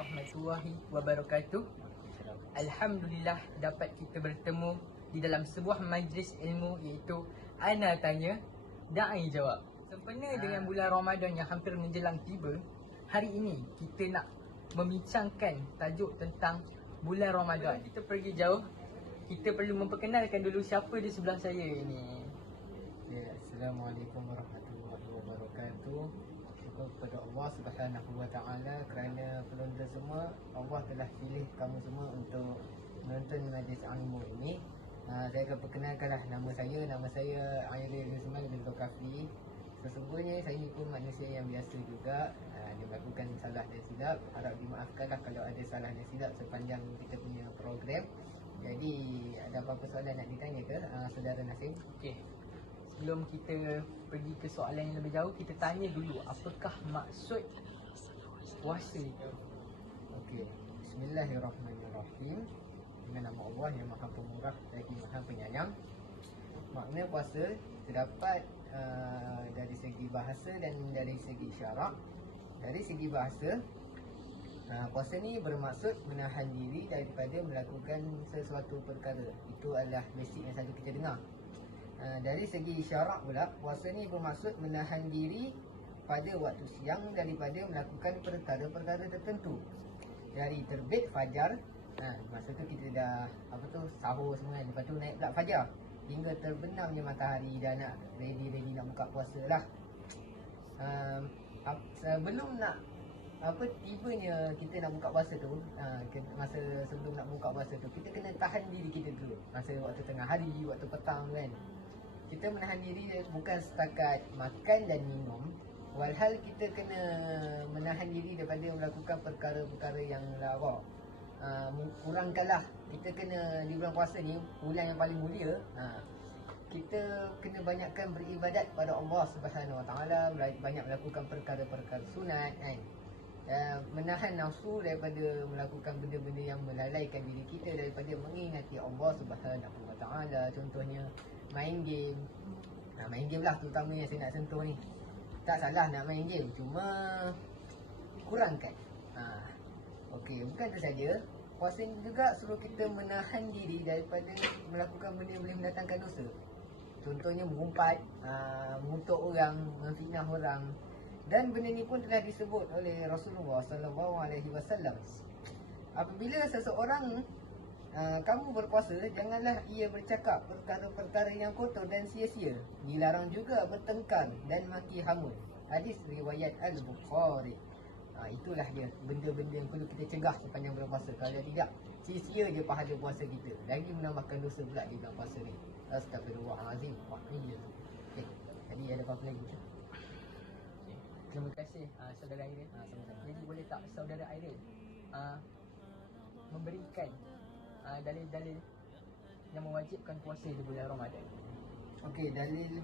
warahmatullahi wabarakatuh. Alhamdulillah dapat kita bertemu di dalam sebuah majlis ilmu, iaitu Ana Tanya, Da'i Jawab. Sempena dengan bulan Ramadan yang hampir menjelang tiba, hari ini kita nak membincangkan tajuk tentang bulan Ramadan. Sebelum kita pergi jauh, kita perlu memperkenalkan dulu siapa di sebelah saya ini. Ya, Assalamualaikum warahmatullahi wabarakatuh. Syukur kepada Allah Subhanahu wa taala kerana penonton semua, Allah telah pilih kamu semua untuk menonton majlis ilmu ini. Saya akan perkenalkanlah nama saya Airil Usman bin Zulkafli. Sesungguhnya saya ni pun manusia yang biasa juga, dia melakukan salah dan silap. Harap dimaafkanlah kalau ada salah dan silap sepanjang kita punya program. Jadi ada apa-apa soalan nak ditanya ke saudara Nasim? Okey. Sebelum kita pergi ke soalan yang lebih jauh, kita tanya dulu apakah maksud puasa itu. Okey. Bismillahirrahmanirrahim. Dengan nama Allah yang Maha Pemurah lagi Maha Penyayang. Makna puasa terdapat dari segi bahasa dan dari segi syarak. Dari segi bahasa, puasa ni bermaksud menahan diri daripada melakukan sesuatu perkara. Itu adalah basic yang selalu kita dengar. Dari segi syarak pula, puasa ni bermaksud menahan diri pada waktu siang daripada melakukan perkara-perkara tertentu. Dari terbit fajar, masa tu kita dah sahur semua kan. Lepas tu naik pula fajar hingga terbenamnya matahari, dah nak ready nak buka puasa lah. Sebelum nak tibanya kita nak buka puasa tu, masa sebelum nak buka puasa tu, kita kena tahan diri kita dulu. Masa waktu tengah hari, waktu petang kan, kita menahan diri bukan setakat makan dan minum, walhal kita kena menahan diri daripada melakukan perkara-perkara yang lara. Kurangkanlah, kita kena di bulan puasa ni, bulan yang paling mulia, kita kena banyakkan beribadat pada Allah Subhanahu Wa Taala, banyak melakukan perkara-perkara sunat kan. Menahan nafsu daripada melakukan benda-benda yang melalaikan diri kita daripada mengingati Allah Subhanahu Wa Taala. Contohnya main game. Main game lah terutama yang saya nak sentuh ni. Tak salah nak main game, cuma kurangkan. Okey, bukan itu saja. Puasa ni juga suruh kita menahan diri daripada melakukan benda yang boleh mendatangkan dosa. Contohnya mengumpat, mengutuk orang, memfitnah orang. Dan benda ni pun telah disebut oleh Rasulullah SAW. Apabila seseorang kamu berpuasa, janganlah ia bercakap perkara-perkara yang kotor dan sia-sia. Dilarang juga bertengkar dan maki hamun. Hadis riwayat Al-Bukhari. Itulah dia benda-benda yang perlu kita cegah sepanjang bulan puasa. Kalau tidak, sia-sia je pahala puasa kita. Lagi menambahkan dosa pula di bulan puasa ni. Astagfirullahalazim. Okay. Jadi ada apa-apa lagi? Terima kasih saudara Airil. Jadi boleh tak saudara Airil memberikan dalil-dalil yang mewajibkan puasa di bulan Ramadan? Okey, dalil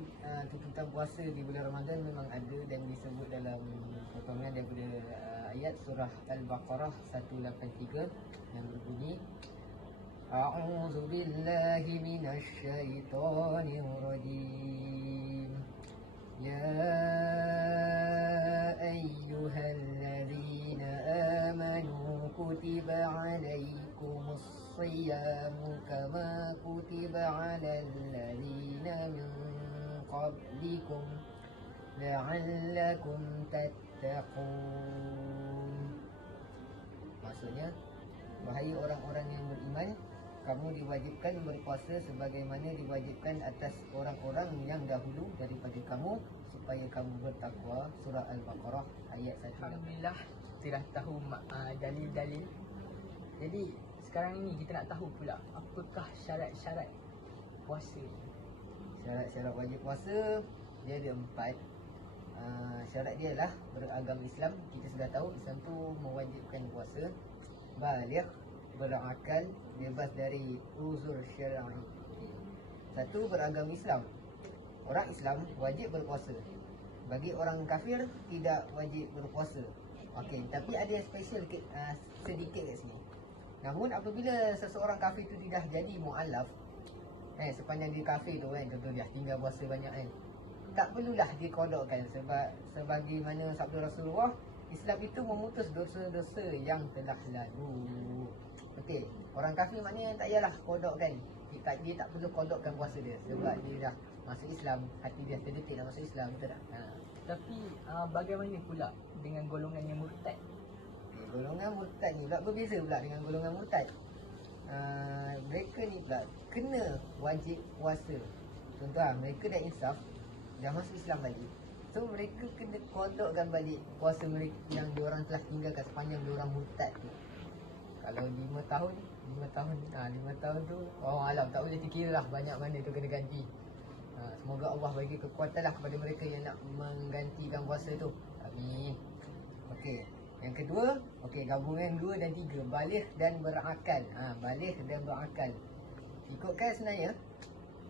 tuntutan puasa di bulan Ramadan memang ada dan disebut dalam potongan daripada ayat surah Al-Baqarah 183 yang berbunyi, A'udzu billahi minasy syaithanir rajim. Ya ayyuhalladzina amanu kutiba 'alaikumus siyamu kama kutiba 'alal ladzina min qablikum la'allakum tattaqun. Maksudnya, wahai orang-orang yang beriman, kamu diwajibkan berpuasa sebagaimana diwajibkan atas orang-orang yang dahulu daripada kamu supaya kamu bertakwa. Surah Al-Baqarah ayat 1. Alhamdulillah kita dah tahu dalil-dalil. Jadi sekarang ini kita nak tahu pula apakah syarat-syarat puasa. Syarat-syarat wajib puasa dia ada 4. Syarat dia adalah beragama Islam. Kita sudah tahu Islam tu mewajibkan puasa, baligh, berakal, bebas dari uzur syar'i. 1, beragama Islam. Orang Islam wajib berpuasa. Bagi orang kafir tidak wajib berpuasa. Okey, tapi ada special sedikit kat sini. Namun apabila seseorang kafir itu dah jadi mu'alaf, sepanjang dia kafir tu kan, contoh dia tinggal puasa banyak kan, tak perlulah dikodokkan sebab sebagaimana sabda Rasulullah, Islam itu memutus dosa-dosa yang telah lalu. Okey, orang kafir maknanya tak payahlah kodok kan. Dia tak perlu kodokkan puasa dia sebab dia dah masuk Islam, hati dia terdetik nak masuk Islam, betul tak? Tapi bagaimana pula dengan golongan yang murtad? Golongan murtad ni pula berbeza pula dengan golongan murtad. Mereka ni pula kena wajib puasa. Contoh mereka dah insaf, dah masuk Islam balik. So mereka kena kodokkan balik puasa mereka yang diorang telah tinggalkan sepanjang diorang murtad tu. Kalau 5 tahun 5 tahun tu alam tak boleh fikir lah banyak mana tu kena ganti. Semoga Allah bagi kekuatan lah kepada mereka yang nak menggantikan puasa tu. Amin. Okey. Yang kedua, gabungan 2 dan 3, baligh dan berakal. Baligh dan berakal. Ikutkan sebenarnya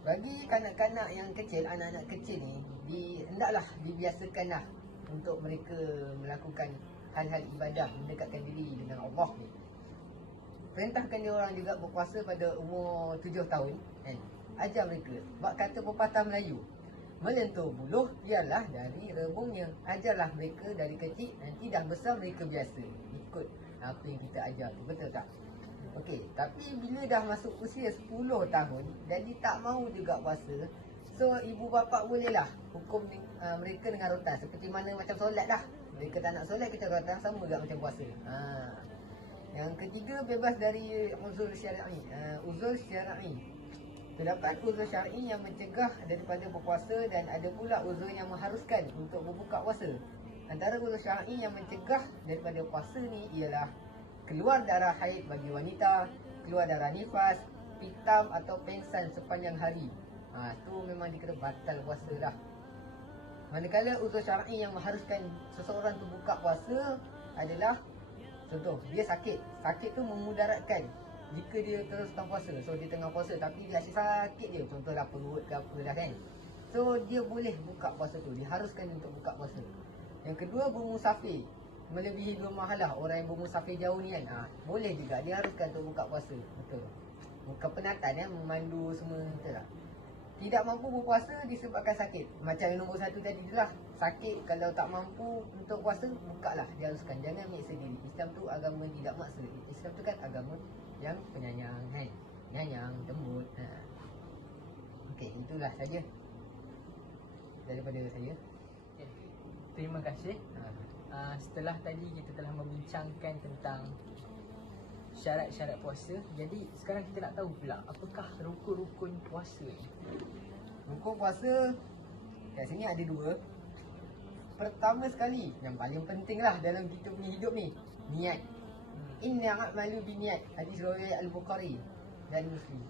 bagi kanak-kanak yang kecil, anak-anak kecil ni hendaklah dibiasakanlah untuk mereka melakukan hal-hal ibadah, mendekatkan diri dengan Allah ni. Perintahkan dia orang juga berpuasa pada umur 7 tahun kan. Ajar mereka bab kata pepatah Melayu, melentur buluh biarlah dari rebungnya. Ajarlah mereka dari kecil, nanti dah besar mereka biasa ikut apa yang kita ajar tu, betul tak? Okey, tapi bila dah masuk usia 10 tahun dan dia tak mahu juga puasa, so ibu bapa bolehlah hukum mereka dengan rotan seperti mana macam solat lah. Mereka tak nak solat, kita rotan sama juga macam puasa. Yang ketiga, bebas dari uzur syar'i. Uzur syar'i. Terdapat uzur syar'i yang mencegah daripada berpuasa dan ada pula uzur yang mengharuskan untuk berbuka puasa. Antara uzur syar'i yang mencegah daripada puasa ni ialah keluar darah haid bagi wanita, keluar darah nifas, pitam atau pengsan sepanjang hari. Tu memang dikira batal puasa dah. Manakala uzur syar'i yang mengharuskan seseorang tu buka puasa adalah, contoh, dia sakit. Sakit tu memudaratkan jika dia teruskan puasa. So dia tengah puasa tapi dia asyik sakit je, contohlah perut ke apa dah kan. So dia boleh buka puasa tu, diharuskan untuk buka puasa. Yang kedua, bermusafir, melebihi 2 mahalah. Orang yang bermusafir jauh ni kan, boleh juga diharuskan untuk buka puasa. Betul. Bukan penatan memandu semua, betul tak? Tidak mampu berpuasa disebabkan sakit. Macam yang nombor 1 tadi tu lah. Sakit, kalau tak mampu untuk puasa, bukalah, diharuskan. Jangan meksa diri. Islam tu agama tidak maksa. Islam tu kan agama yang penyayang kan. Penyayang, lembut. Okey, itulah saja daripada saya. Terima kasih. Setelah tadi kita telah membincangkan tentang syarat-syarat puasa, jadi sekarang kita nak tahu pula apakah rukun-rukun puasa ni. Rukun puasa kat sini ada 2. Pertama sekali, yang paling penting lah dalam kita punya hidup ni, niat. Inna a'malu biniat. Hadis riwayat Al-Bukhari dan Muslim.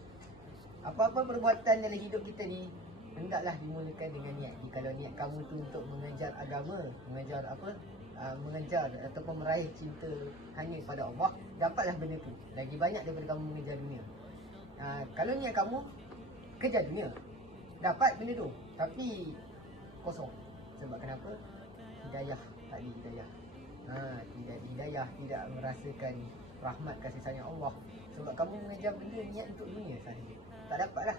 Apa-apa perbuatan dalam hidup kita ni hendaklah dimulakan dengan niat. Jadi kalau niat kamu tu untuk mengejar agama, mengejar ataupun meraih cinta hanya kepada Allah, dapatlah benda tu. Lagi banyak daripada kamu mengejar dunia. Kalau niat kamu kejar dunia, dapat benda tu, tapi kosong. Sebab kenapa? Hidayah, tak ada hidayah. Tidak hidayah, tidak merasakan rahmat kasih sayang Allah. Sebab kamu mengejar benda niat untuk dunia sahaja, tak dapatlah.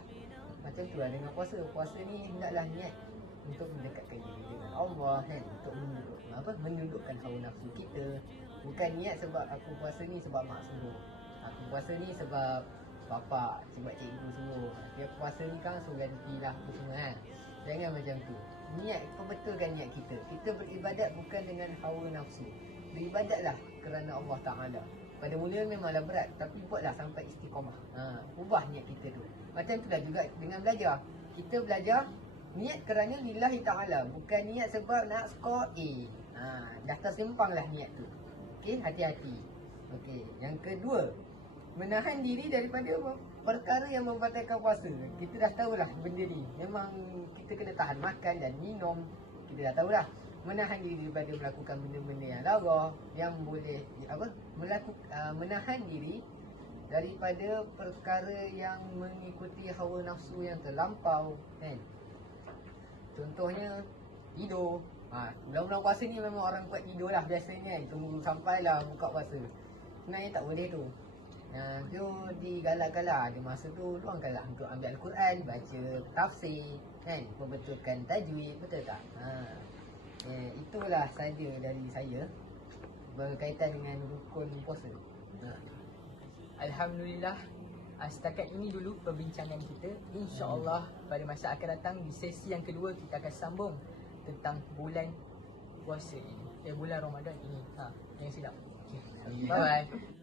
Macam tu lah dengan puasa. Puasa ni hendaklah niat untuk mendekatkan diri dengan Allah kan, untuk menundukkan hawa nafsu kita. Bukan niat sebab aku puasa ni sebab mak suruh, aku puasa ni sebab bapak, sebab cikgu suruh, aku puasa ni kan so gantilah apa semua kan. Jangan macam tu. Niat, perbetulkan niat kita. Kita beribadat bukan dengan hawa nafsu. Beribadatlah kerana Allah Ta'ala. Pada mula memanglah berat, tapi buatlah sampai istiqamah. Ubah niat kita tu. Macam tu lah juga dengan belajar. Kita belajar niat kerana lillahi ta'ala, bukan niat sebab nak skor A. Dah tersimpanglah niat tu. Okey, hati-hati. Okey, yang kedua, menahan diri daripada perkara yang membatalkan puasa. Kita dah tahulah benda ni. Memang kita kena tahan makan dan minum. Kita dah tahulah. Menahan diri daripada melakukan benda-benda yang lara, yang boleh menahan diri daripada perkara yang mengikuti hawa nafsu yang terlampau kan. Contohnya tidur. Bulan-bulan puasa ni memang orang kuat tidur lah biasanya kan. Tunggu sampailah buka puasa. Sebenarnya tak boleh tu. Tu digalak-galak. Ada masa tu luangkanlah untuk ambil Al-Quran, baca tafsir kan, membetulkan tajwid, betul tak? Itulah saja dari saya. berkaitan dengan rukun puasa. Alhamdulillah, setakat ini dulu perbincangan kita. InsyaAllah pada masa akan datang di sesi yang kedua kita akan sambung tentang bulan puasa ini, bulan Ramadan ini. Yang sedap. Okay. Bye bye.